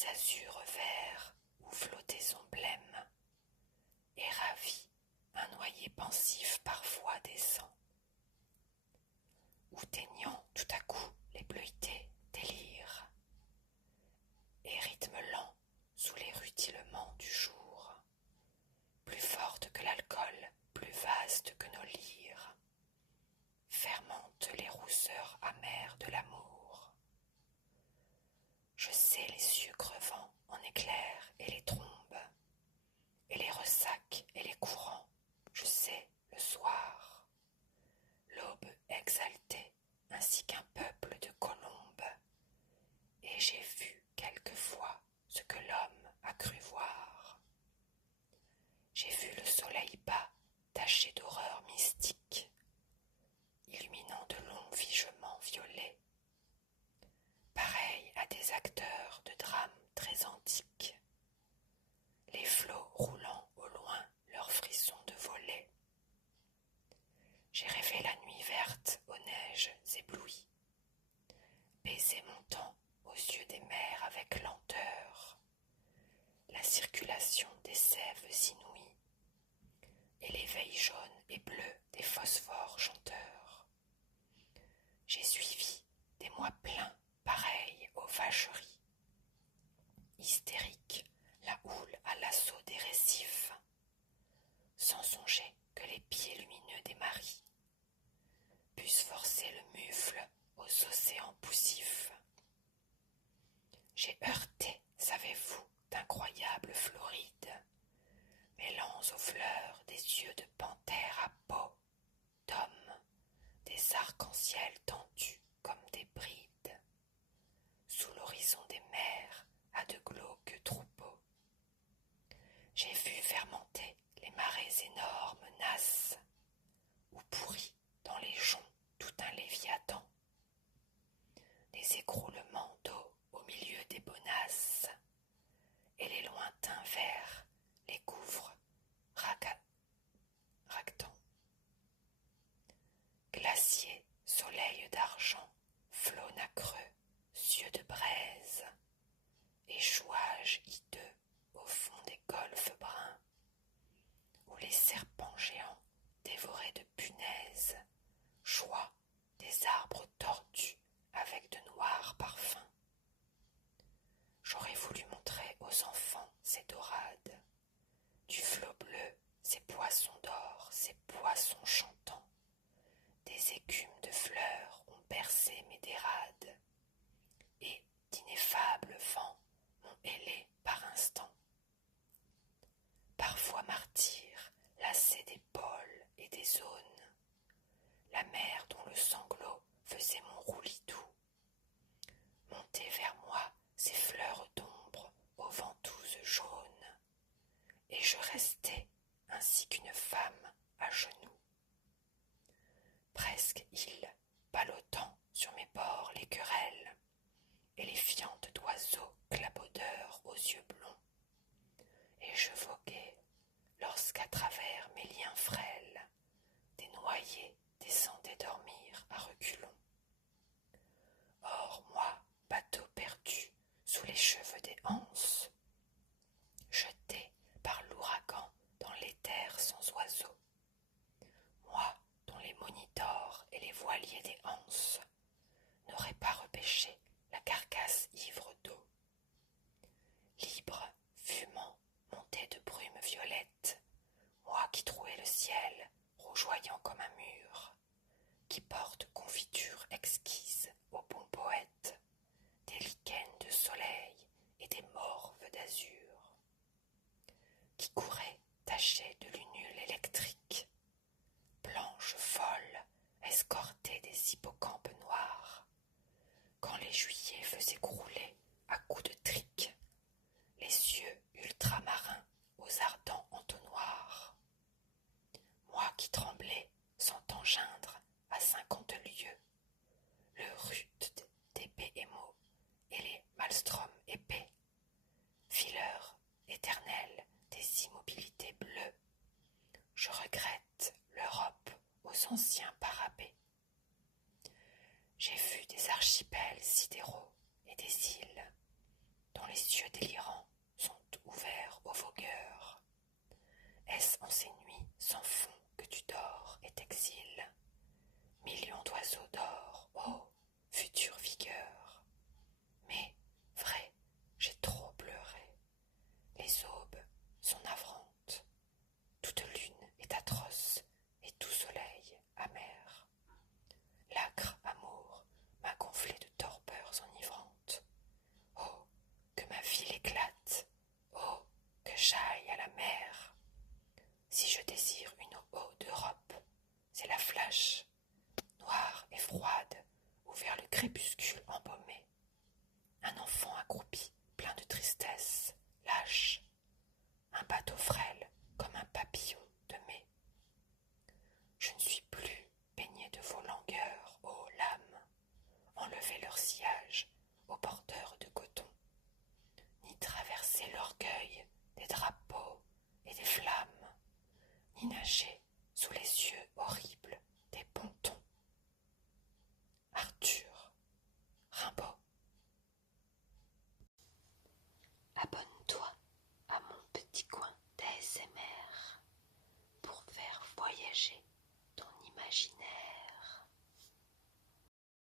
les azurs verts où flottait son blême, et ravi, un noyer pensif parfois descend, où teignant tout à coup les bleuités délire, et rythme lent sous les rutilements du jour, plus forte que l'alcool, plus vaste que nos lyres, fermente les rousseurs amères de l'amour. Je sais les cieux crevant en éclairs et les trombes, et les ressacs et les courants, je sais le soir, l'aube exaltée ainsi qu'un peuple de colombes, et j'ai vu quelquefois ce que l'homme a cru voir. J'ai vu le soleil bas taché d'horreur mystique, illuminant de longs figements violets, pareils à des acteurs de drames très antiques, les flots roulant au loin leurs frissons de volée. J'ai rêvé la nuit verte aux neiges éblouies, baiser montant aux yeux des mers avec lenteur, la circulation des sèves inouïes, et l'éveil jaune et bleu des phosphores chanteurs. J'ai suivi des mois pleins pareils aux vacheries, hystérique, la houle à l'assaut des récifs, sans songer que les pieds lumineux des maris puissent forcer le mufle aux océans poussifs. J'ai heurté, savez-vous, d'incroyables florides, mêlant aux fleurs des yeux de panthère à peau d'homme, des arcs-en-ciel tendus comme des brides, sous l'horizon des mers à de glauques troupeaux. J'ai vu fermenter les marées énormes nasses, ou pourri dans les joncs tout un léviathan, les écroulements d'eau au milieu des bonasses, et les lointains vers les gouffres les yeux délirants sont ouverts aux vogueurs. Est-ce en ces nuits sans fond que tu dors et t'exiles? Millions d'oiseaux d'or, ô future vigueur. Mais, vrai, j'ai trop pleuré. Les aubes sont navrantes. Toute lune est atroce et tout soleil amer. L'âcre amour m'a gonflé de torpeurs enivrantes. Oh, que ma ville éclate! Oh, que j'aille à la mer! Si je désire une eau d'Europe, c'est la flash, noire et froide, ou vers le crépuscule embaumé. Un enfant accroupi, plein de tristesse, lâche, un bateau frêle comme un papillon de mai. Je ne suis plus baigné de vos langueurs, ô lames, enlevez leur sillage aux bordeurs de coton, ni traverser l'orgueil des drapeaux